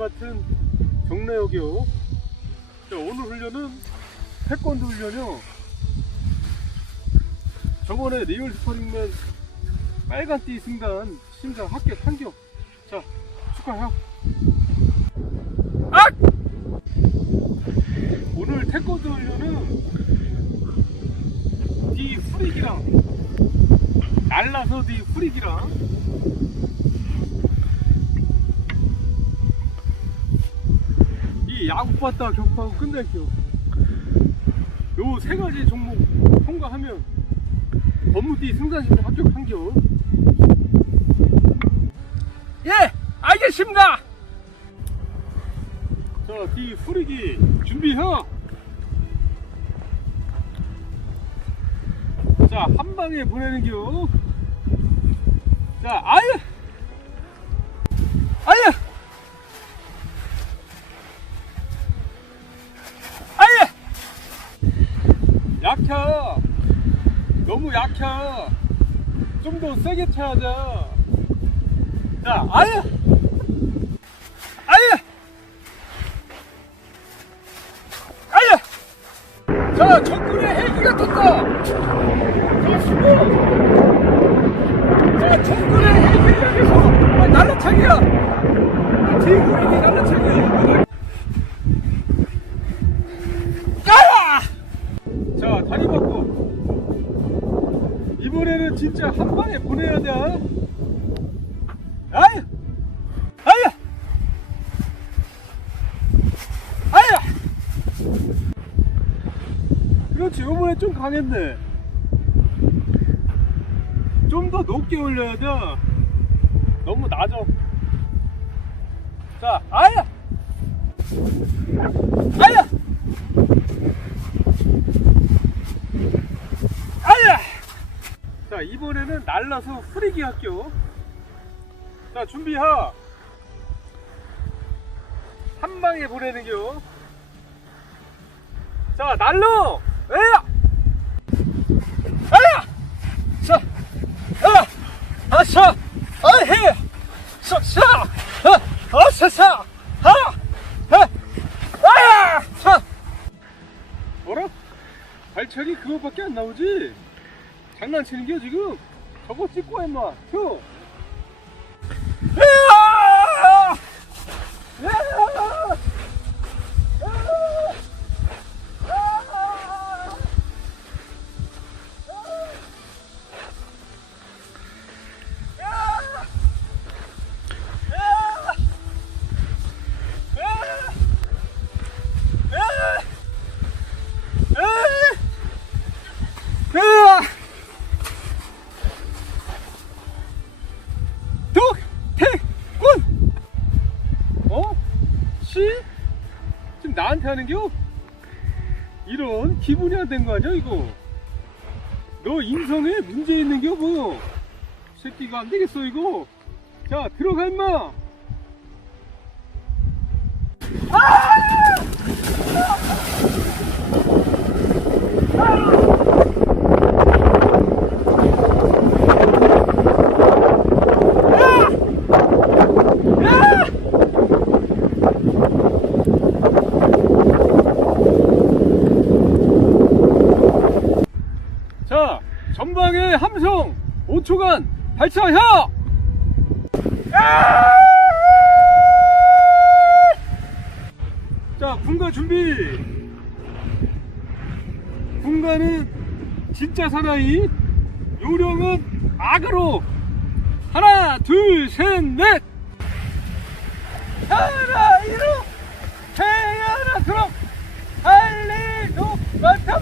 맡은 정래혁이요. 자, 오늘 훈련은 태권도 훈련이요. 저번에 리얼 스파링맨 빨간 띠 승단 심사 합격 판결. 자, 축하해요. 아! 오늘 태권도 훈련은 뒤 후리기랑 날라서 뒤 후리기랑 이 야구 봤다 격파하고 끝낼게요. 요 세 가지 종목 통과하면 법무띠 승산심사 합격 판결. 예, 알겠습니다. 자, 뒤 후리기 준비해. 자, 한 방에 보내는 겨. 자, 아유! 아예, 아예, 약해. 너무 약해. 좀 더 세게 쳐야자. 자, 아유! 아예, 아예. 자, 정군의 헬기가 떴다. 자, 수고. 자, 정군의 헬기 여기서 아, 날라차기야. 뒤구리기 날라차기야. 까야! 보내야 돼. 아야! 아야! 아야! 그렇지, 이번에 좀 강했네. 좀 더 높게 올려야 돼. 너무 낮아. 자, 아야! 아야! 자, 이번에는 날라서 후리기 할게요. 자, 준비하. 한 방에 보내는 겨. 자, 날로! 에야! 아야! 자! 아! 아싸! 아헤! 사! 사! 아! 아싸! 사! 아! 아! 아야! 사! 뭐라? 발차기 그거밖에 안 나오지? 장난치는 겨, 지금? 저거 찍고 임마. 켜! 나한테 하는 겨? 이런 기분이 안 된 거 아니야 이거? 너 인성에 문제 있는 겨 뭐? 새끼가 안 되겠어 이거. 자 들어가 임마. 자 전방에 함성 5초간 발차혀. 자 군가 준비. 군가는 진짜 사나이. 요령은 악으로. 하나 둘 셋 넷. 하나 이로 태어나 그럼 할 일도 많다